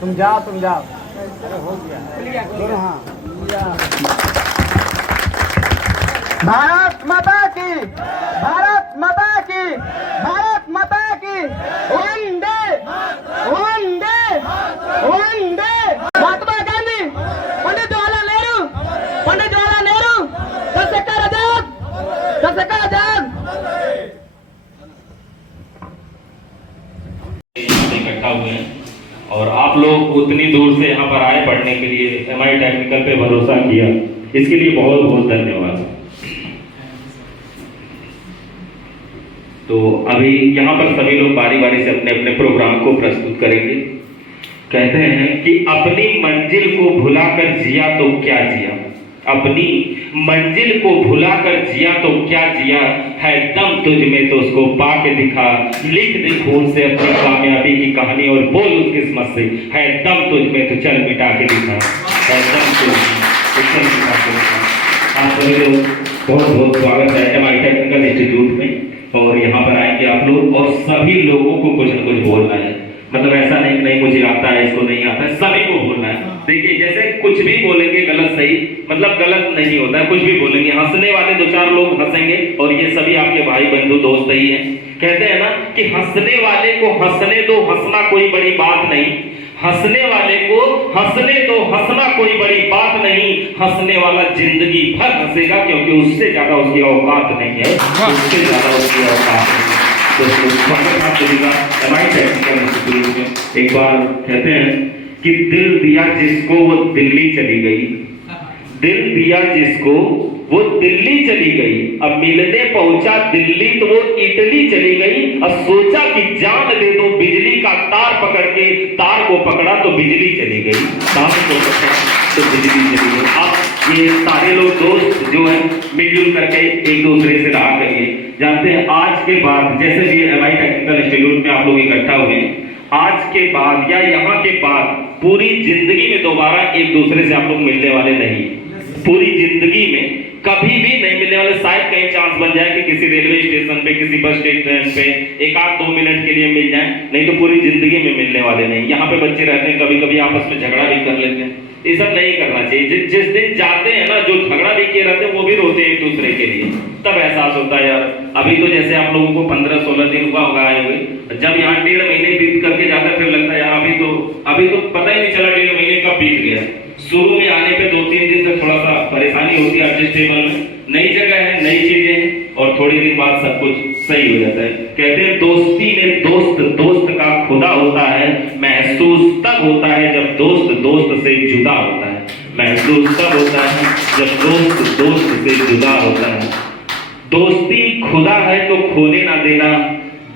तुम जाओ अरे हो गया हाँ। भारत माता की, भारत माता की, भारत माता की, वंदे वंदे वंदे। महात्मा गांधी, पंडित जवाहरलाल नेहरू, पंडित जवाहरलाल नेहरू, चंद्रशेखर आजाद, चंद्रशेखर आजाद। इकट्ठा हुए हैं और आप लोग उतनी दूर से यहाँ पर आए पढ़ने के लिए, एमआई टेक्निकल पे भरोसा किया, इसके लिए बहुत बहुत धन्यवाद। तो अभी यहाँ पर सभी लोग बारी बारी से अपने अपने प्रोग्राम को प्रस्तुत करेंगे। कहते हैं कि अपनी मंजिल को भुलाकर जिया तो क्या जिया, अपनी मंजिल को भुलाकर जिया तो क्या जिया, है दम तुझ में तो उसको पाके दिखा, लिख दे खून से अपनी कामयाबी की कहानी और बोल उस किस्मत से, है दम तुझ में तो चल मिटा के दिखा, है दम तुझ में तो चल मिटा के दिखा। आप सभी लोग बहुत बहुत स्वागत है एमआई टेक्निकल इंस्टीट्यूट में। और यहाँ पर आएंगे आप लोग और सभी लोगों को कुछ न कुछ बोलना है, मतलब ऐसा नहीं नहीं मुझे आता है इसको नहीं आता है, सभी को बोलना है। देखिए जैसे कुछ भी बोलेंगे गलत सही मतलब गलत नहीं होता है, कुछ भी बोलेंगे, हंसने वाले दो चार लोग हंसेंगे और ये सभी आपके भाई बंधु दोस्त ही हैं। कहते हैं ना कि हंसने वाले को हंसने दो, हंसना कोई बड़ी बात नहीं, हंसने वाले को हंसने दो, हंसना कोई बड़ी बात नहीं, हंसने वाला जिंदगी भर हंसेगा क्योंकि उससे ज्यादा उसकी औकात नहीं है, उससे ज्यादा उसकी औकात नहीं है। दोस्तों स्वागत आप सभी का एमआई टेक्निकल इंस्टीट्यूट में। एक बार कहते हैं कि दिल दिया जिसको वो दिल्ली चली गई, दिल दिया जिसको वो दिल्ली चली गई, अब मिलने पहुंचा दिल्ली तो वो इटली चली गई, अब सोचा कि जान दे दो बिजली का तार पकड़ के, तार को पकड़ा तो बिजली चली गई, तार को पकड़ा तो बिजली चली गई। अब ये सारे लोग दोस्त जो है मिलजुल करके एक दूसरे से रहा करिए। जानते हैं आज के बाद जैसे भी एमआई टेक्निकल इंस्टीट्यूट में आप लोग इकट्ठा हुए हैं, आज के बाद या यहाँ के बाद पूरी जिंदगी में दोबारा एक दूसरे से आप लोग मिलने वाले नहीं, पूरी जिंदगी में कभी भी नहीं मिलने वाले। शायद कहीं चांस बन जाए कि किसी रेलवे स्टेशन पे, किसी बस स्टेशन पे एक आध 2 मिनट के लिए मिल जाए, नहीं तो पूरी जिंदगी में मिलने वाले नहीं। यहाँ पे बच्चे रहते हैं, कभी कभी आपस में झगड़ा भी कर लेते हैं, ये सब नहीं करना चाहिए। जिस दिन जाते हैं ना, जो झगड़ा भी किए रहते हैं वो भी रोते हैं एक दूसरे के लिए, तब एहसास होता है यार। अभी तो जैसे आप लोगों को 15-16 दिन हुआ होगा आए हुए, जब यहाँ 1.5 महीने बीत करके जाता है फिर लगता है यार अभी तो पता ही नहीं चला 1.5 महीने कब बीत गया। शुरू में आने पे 2-3 दिन तक थोड़ा सा परेशानी होती है एडजस्टेबल में, नई जगह है, नई चीजें हैं, और थोड़ी दिन बाद सब कुछ सही हो जाता है। कहते हैं दोस्ती में दोस्त का खुदा होता है, महसूस तब होता है जब दोस्त से जुदा होता है, महसूस तब होता है जब दोस्त से जुदा होता है। दोस्ती खुदा है तो खोने ना देना,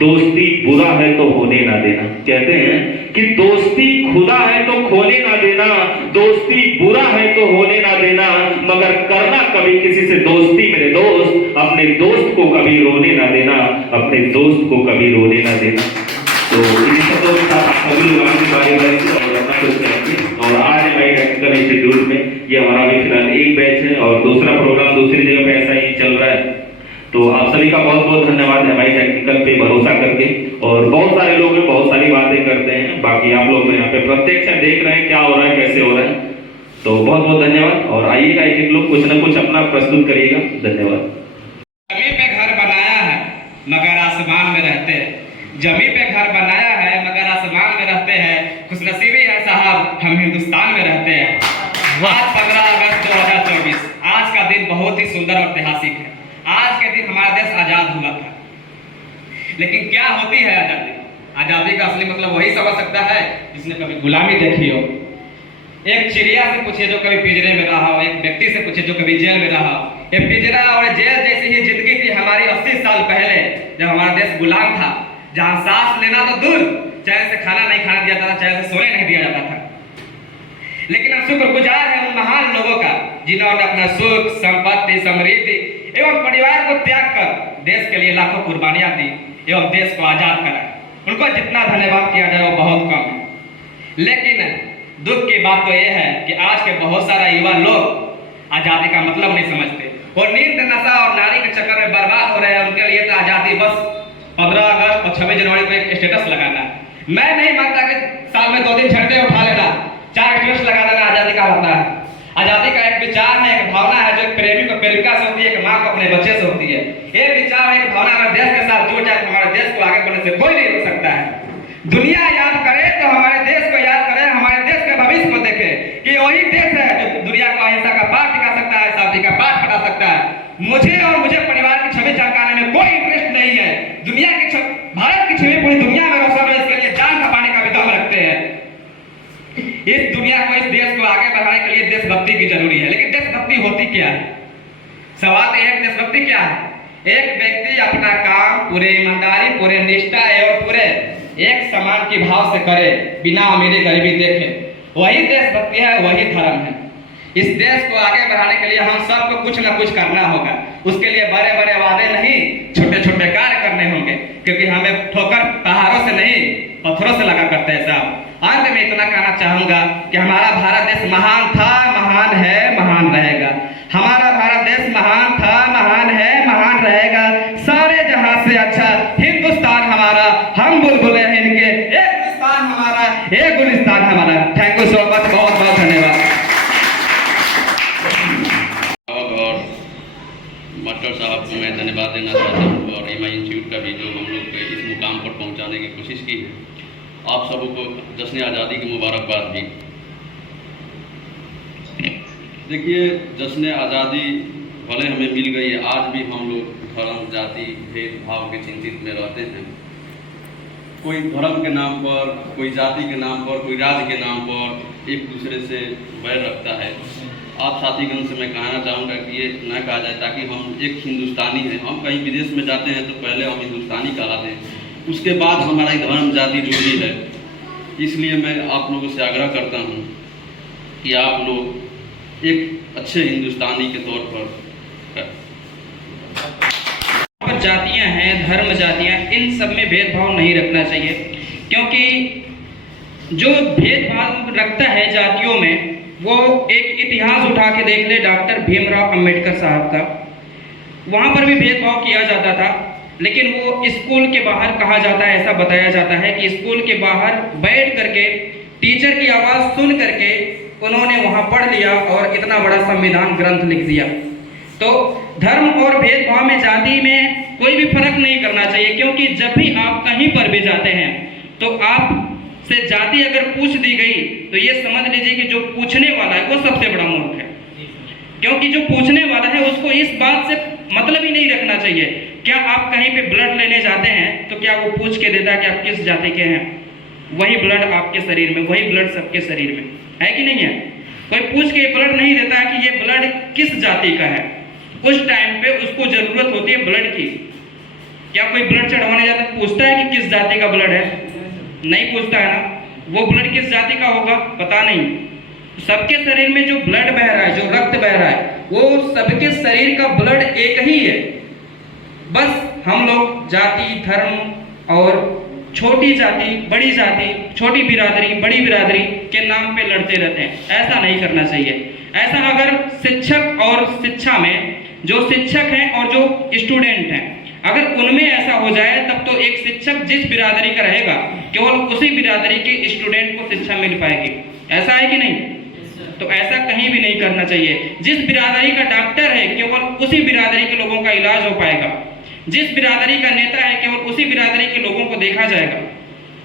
दोस्ती बुरा है तो होने ना देना। कहते हैं कि दोस्ती खुदा है तो खोने ना देना, दोस्ती बुरा है तो होने ना देना, मगर करना कभी किसी से दोस्ती मेरे दोस्त, अपने दोस्त को कभी रोने ना देना, अपने दोस्त को कभी रोने ना देना। तो इन शब्दों के साथ सभी लोग आपकी बारी से और अपना कुछ कहेंगे। और आज एमआई टेक्निकल इंस्टीट्यूट में ये हमारा भी फिलहाल एक बैच है और दूसरा प्रोग्राम दूसरी जगह पे ऐसा ही चल रहा है। तो आप सभी का बहुत बहुत धन्यवाद एमआई टेक्निकल पे भरोसा करके। और बहुत सारे लोग बहुत सारी बातें करते हैं, बाकी आप लोग यहाँ पे प्रत्यक्ष देख रहे हैं क्या हो रहा है, कैसे हो रहा है। तो बहुत बहुत धन्यवाद और आइएगा एक एक लोग कुछ न कुछ अपना प्रस्तुत करिएगा। धन्यवाद। जमीन पे घर बनाया है मगर आसमान में रहते हैं, जमीन पे घर बनाया है मगर आसमान में रहते हैं, खुशनसीबी है साहब हम हिंदुस्तान में रहते हैं। आज 15 अगस्त 2024 आज का दिन बहुत ही सुंदर और ऐतिहासिक है। आज के दिन हमारा देश आजाद हुआ था, लेकिन क्या होती है आजादी? आजादी का असली मतलब वही समझ सकता है जिसने कभी गुलामी देखी हो। एक चिड़िया से पूछे जो कभी पिंजरे में रहा हो, एक व्यक्ति से पूछे जो कभी जेल में रहा हो। ये पिंजरा और जेल जैसी ही जिंदगी थी हमारी 80 साल पहले, जब हमारा देश गुलाम था, जहां सांस लेना तो दूर, चैन से खाना नहीं खाना दिया जाता था, चैन से सोने नहीं दिया जाता था। लेकिन हम शुक्रगुजार हैं उन महान लोगों का जिन्होंने अपना सुख, संपत्ति, समृद्धि एवं परिवार को त्याग कर देश के लिए लाखों कुर्बानियां दी एवं देश को आजाद करा। उनको जितना धन्यवाद किया जाए वो बहुत कम है। लेकिन दुख की बात तो यह है कि आज के बहुत सारा युवा लोग आजादी का मतलब नहीं समझते। वो नींद, नशा और नारी के चक्कर में बर्बाद हो रहे हैं। उनके लिए तो आजादी बस 15 अगस्त, 26 जनवरी को एक स्टेटस लगाना। मैं नहीं मानता कि साल में 2 दिन झंडे उठा लेना, 4 स्टेटस लगा देना आजादी का होता है। आजादी का एक विचार है, एक भावना है जो एक प्रेमी को प्रेमिका से होती है, एक माँ को अपने बच्चे से होती है। ये विचार एक भावना हमारे देश के साथ जुड़ जाए तो हमारे देश को आगे बढ़ने से कोई नहीं रोक सकता है। दुनिया याद करे तो हमारे देश को याद करे, हमारे देश के भविष्य को देखे कि वही देश है जो दुनिया को अहिंसा का पाठ दिखा सकता है, शांति का पाठ पढ़ा सकता है। मुझे परिवार की छवि चमकाने में कोई इंटरेस्ट नहीं है। दुनिया की भारत की छवि पूरी दुनिया में रोशन हो, इसके लिए जान खपाने का भी दम रखते हैं। इस दुनिया को, इस देश को आगे बढ़ाने के लिए देशभक्ति की जरूरी है। लेकिन देशभक्ति होती क्या है? सवाल यह है, देशभक्ति क्या है? एक व्यक्ति अपना काम पूरे ईमानदारी, पूरे निष्ठा एवं पूरे एक समान की भाव से करे, बिना अमीरी गरीबी देखे, वही देशभक्ति है, वही धर्म है। इस देश को आगे बढ़ाने के लिए हम सबको कुछ ना कुछ करना होगा। उसके लिए बड़े बड़े वादे नहीं, छोटे छोटे कार्य करने होंगे, क्योंकि हमें ठोकर पहाड़ों से नहीं पत्थरों से लगा करते हैं साहब। अंत में इतना कहना चाहूंगा कि हमारा भारत देश महान था, महान है, महान रहेगा। हमारा भारत देश महान था, महान है, महान रहेगा। सारे जहां से अच्छा हिंदुस्तान हमारा, हम बुलबुले हैं इनके, एक हिंदुस्तान हमारा, एक गुलिस्तान हमारा। थैंक यू सो मच, बहुत बहुत धन्यवाद। और मास्टर साहब को मैं धन्यवाद देना चाहता हूँ और एमआई इंस्टीट्यूट का भी जो हम लोग इस मुकाम पर पहुँचाने की कोशिश की है। आप सबों को जश्न आज़ादी की मुबारकबाद भी। देखिए, जश्न आज़ादी भले हमें मिल गई है, आज भी हम लोग धर्म जाति भेदभाव के चिंतित में रहते हैं। कोई धर्म के नाम पर, कोई जाति के नाम पर, कोई राज्य के नाम पर एक दूसरे से बैर रखता है। आप साथीगण से मैं कहना चाहूँगा कि ये न कहा जाए, ताकि हम एक हिंदुस्तानी हैं। हम कहीं विदेश में जाते हैं तो पहले हम हिंदुस्तानी कहलाते हैं, उसके बाद हमारा धर्म जाति जो भी है। इसलिए मैं आप लोगों से आग्रह करता हूँ कि आप लोग एक अच्छे हिंदुस्तानी के तौर पर जातियां हैं, धर्म जातियां, इन सब में भेदभाव नहीं रखना चाहिए, क्योंकि जो भेदभाव रखता है जातियों में, वो एक इतिहास उठा के देख ले डॉक्टर भीमराव अंबेडकर साहब का। वहाँ पर भी भेदभाव किया जाता था, लेकिन वो स्कूल के बाहर कहा जाता है, ऐसा बताया जाता है कि स्कूल के बाहर बैठ करके टीचर की आवाज़ सुन करके उन्होंने वहाँ पढ़ लिया और इतना बड़ा संविधान ग्रंथ लिख दिया। तो धर्म और भेदभाव में, जाति में कोई भी फर्क नहीं करना चाहिए, क्योंकि जब भी आप कहीं पर भी जाते हैं तो आप से जाति अगर पूछ दी गई तो ये समझ लीजिए कि जो पूछने वाला है वो सबसे बड़ा मूर्ख है, क्योंकि जो पूछने वाला है उसको इस बात से मतलब ही नहीं रखना चाहिए। क्या आप कहीं पे ब्लड लेने जाते हैं तो क्या वो पूछ के देता है कि आप किस जाति के हैं? वही ब्लड आपके शरीर में, वही ब्लड सबके शरीर में है कि नहीं है? कोई पूछ के ब्लड नहीं देता कि ये ब्लड किस जाति का है। उस टाइम पे उसको जरूरत होती है ब्लड की। क्या कोई ब्लड चढ़वाने जाता है पूछता है कि किस जाति का ब्लड है? नहीं पूछता है ना। वो ब्लड किस जाति का होगा पता नहीं। सबके शरीर में जो ब्लड बह रहा है, जो रक्त बह रहा है, वो सबके शरीर का ब्लड एक ही है। बस हम लोग जाति, धर्म और छोटी जाति, बड़ी जाति, छोटी बिरादरी, बड़ी बिरादरी के नाम पे लड़ते रहते हैं। ऐसा नहीं करना चाहिए। ऐसा अगर शिक्षक और शिक्षा में जो शिक्षक हैं और जो स्टूडेंट हैं, अगर उनमें ऐसा हो जाए तब तो एक शिक्षक जिस बिरादरी का रहेगा केवल उसी बिरादरी के स्टूडेंट को शिक्षा मिल पाएगी। ऐसा है कि नहीं? तो ऐसा कहीं भी नहीं करना चाहिए। जिस बिरादरी का डॉक्टर है केवल उसी बिरादरी के लोगों का इलाज हो पाएगा। जिस बिरादरी का नेता है केवल उसी बिरादरी के लोगों को देखा जाएगा।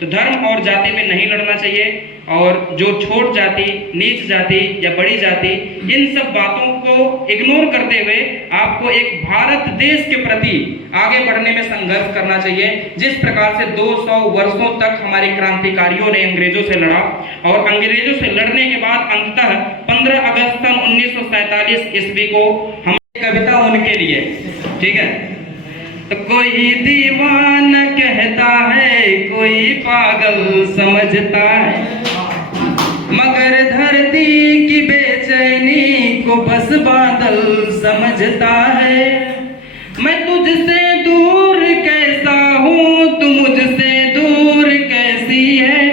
तो धर्म और जाति में नहीं लड़ना चाहिए। और जो छोट जाति, नीच जाति या बड़ी जाति, इन सब बातों को इग्नोर करते हुए आपको एक भारत देश के प्रति आगे बढ़ने में संघर्ष करना चाहिए। जिस प्रकार से 200 वर्षों तक हमारे क्रांतिकारियों ने अंग्रेजों से लड़ा और अंग्रेजों से लड़ने के बाद अंततः 15 अगस्त 1947 ईस्वी को हम कविता उनके लिए, ठीक है, तो कोई दीवाना कहता है, कोई पागल समझता है, मगर धरती की बेचैनी को बस बादल समझता है। मैं तुझसे दूर कैसा हूँ, तू मुझसे दूर कैसी है,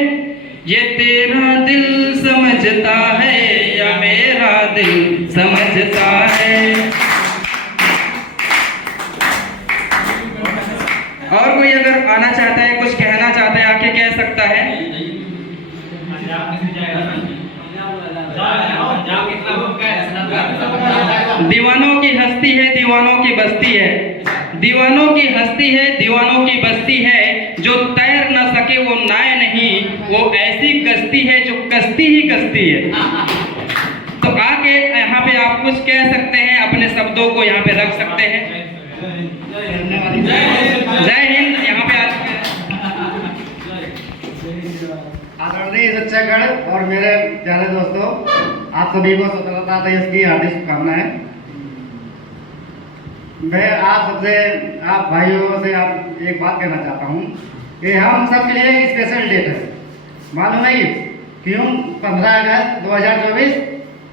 ये तेरा दिल समझता है या मेरा दिल समझता है। और कोई अगर आना चाहता है, कुछ कहना चाहता है, आके कह सकता है। दीवानों की हस्ती है, दीवानों की बस्ती है, दीवानों की हस्ती है, दीवानों की बस्ती है, जो तैर न सके वो नाय नहीं, वो ऐसी कश्ती है जो कश्ती ही कश्ती है। तो आके यहाँ पे आप कुछ कह सकते हैं, अपने शब्दों को यहाँ पे रख सकते हैं। जय हिंद। यहाँ पे आज आदरणीय शिक्षकगण और मेरे प्यारे दोस्तों, आप सभी को स्वतंत्रता दिवस की हार्दिक शुभकामनाएं। मैं आप सबसे, आप भाइयों से आप एक बात कहना चाहता हूँ कि हम सब के लिए एक स्पेशल डेट है, मालूम है क्यों? 15 अगस्त 2024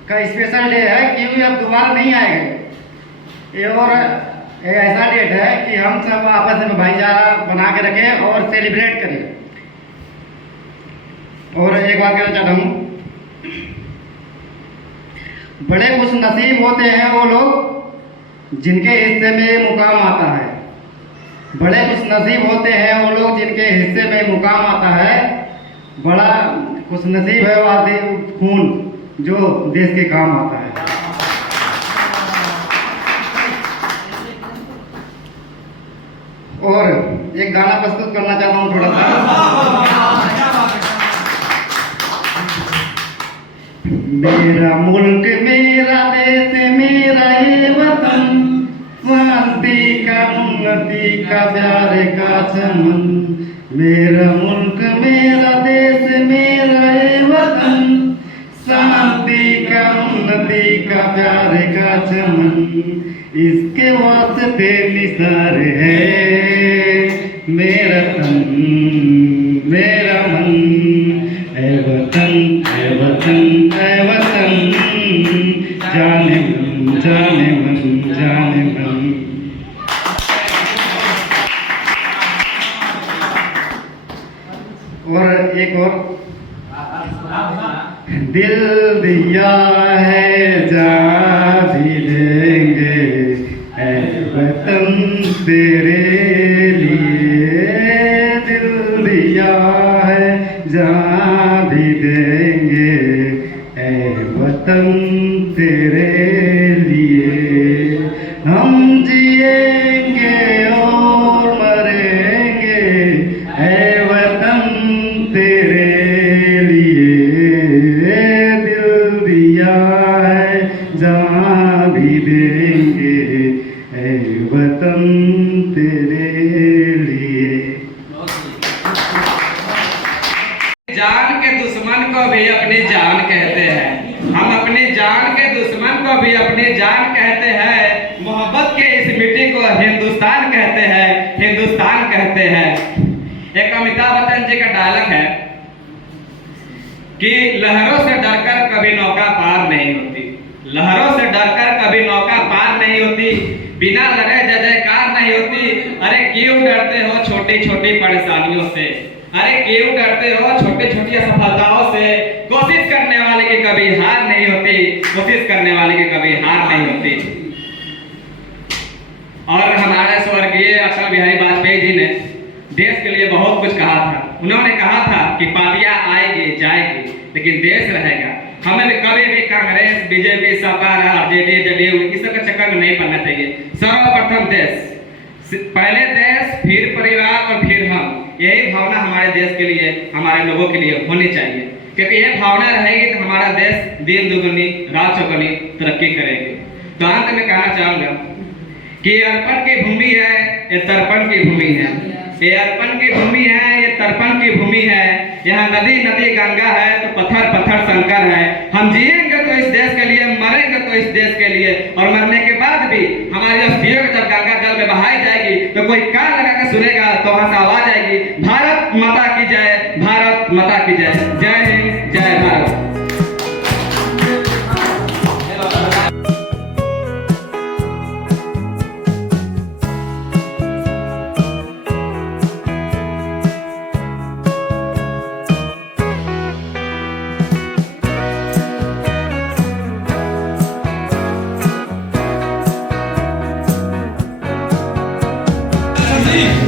का स्पेशल डे है, क्योंकि अब दोबारा नहीं आएगा। ये और एक ऐसा डेट है कि हम सब आपस में भाईचारा बना के रखें और सेलिब्रेट करें। और एक बात कहना चाहता हूँ, बड़े खुश नसीब होते हैं वो लोग जिनके हिस्से में मुकाम आता है। बड़े खुश नसीब होते हैं वो लोग जिनके हिस्से में मुकाम आता है। बड़ा खुश नसीब है वो आदमी खून जो देश के काम आता है। और एक गाना प्रस्तुत करना चाहता हूँ थोड़ा सा। मेरा मुल्क मेरा देश मेरा ये वतन, शांति का उन्नति का प्यार का चमन। मेरा मुल्क मेरा देश मेरा ये वतन, शांति का उन्नति का प्यार का चमन। इसके वास्ते निसार है मेरा तन मेरा मन। ऐ वतन ऐ वतन ऐ वतन, जाने मन जाने मन जाने मन। और एक और, दिल दिया है जा भी देंगे ऐ वतन तेरे लिए। दिल दिया है जा भी देंगे ऐ वतन तेरे लिए। हम जिएंगे और मरेंगे ऐ वतन तेरे लिए। दिल दिया है जहाँ भी देंगे ऐ वतन तेरे लिए। जान के दुश्मन को भी अपनी जान कहते हैं, हम अपनी जान के दुश्मन को भी अपनी जान कहते हैं। मोहब्बत के इस मिट्टी को हिंदुस्तान कहते हैं, हिंदुस्तान कहते हैं। एक अमिताभ बच्चन जी का डायलॉग है कि लहरों से डरकर कभी नौका पार नहीं होती, लहरों से डरकर कभी नौका पार नहीं होती, बिना लड़े जय जयकार नहीं होती। अरे क्यों डरते हो छोटी छोटी परेशानियों से, अरे क्यों डरते हो छोटी छोटी असफलताओं से। कोशिश करने वाले की कभी हार नहीं होती, कोशिश करने वाले की कभी हार नहीं होती। और हमारे स्वर्गीय अटल बिहारी वाजपेयी जी ने देश के लिए बहुत कुछ कहा था। उन्होंने कहा था कि पार्टियां आएगी जाएगी लेकिन देश रहेगा। हमें कभी भी कांग्रेस बीजेपी सपा आरजेडी जदयू इस सब के चक्कर में नहीं पड़ना चाहिए। सर्वप्रथम देश, पहले देश फिर परिवार और फिर हम, यही भावना हमारे देश के लिए, हमारे लोगों के लिए होनी चाहिए। क्योंकि ये भावना रहेगी तो हमारा देश दिन दुगुनी रात चौगुनी तरक्की करेगी। तो अंत में कहना चाहूंगा कि अर्पण की भूमि है ये तर्पण की भूमि है, ये अर्पण की भूमि है ये तर्पण की भूमि है। यहाँ नदी नदी गंगा है तो पत्थर पत्थर शंकर है। हम जिएंगे तो इस देश के लिए, मरेंगे तो इस देश के लिए। और मरने के बाद भी हमारी अस्थियों को जब गंगा जल में बहाई जाएगी तो कोई कान लगा के सुनेगा तो वहां से आवाज आएगी, भारत माता की जय, भारत माता की जय। जय हिंद, जय भारत। जी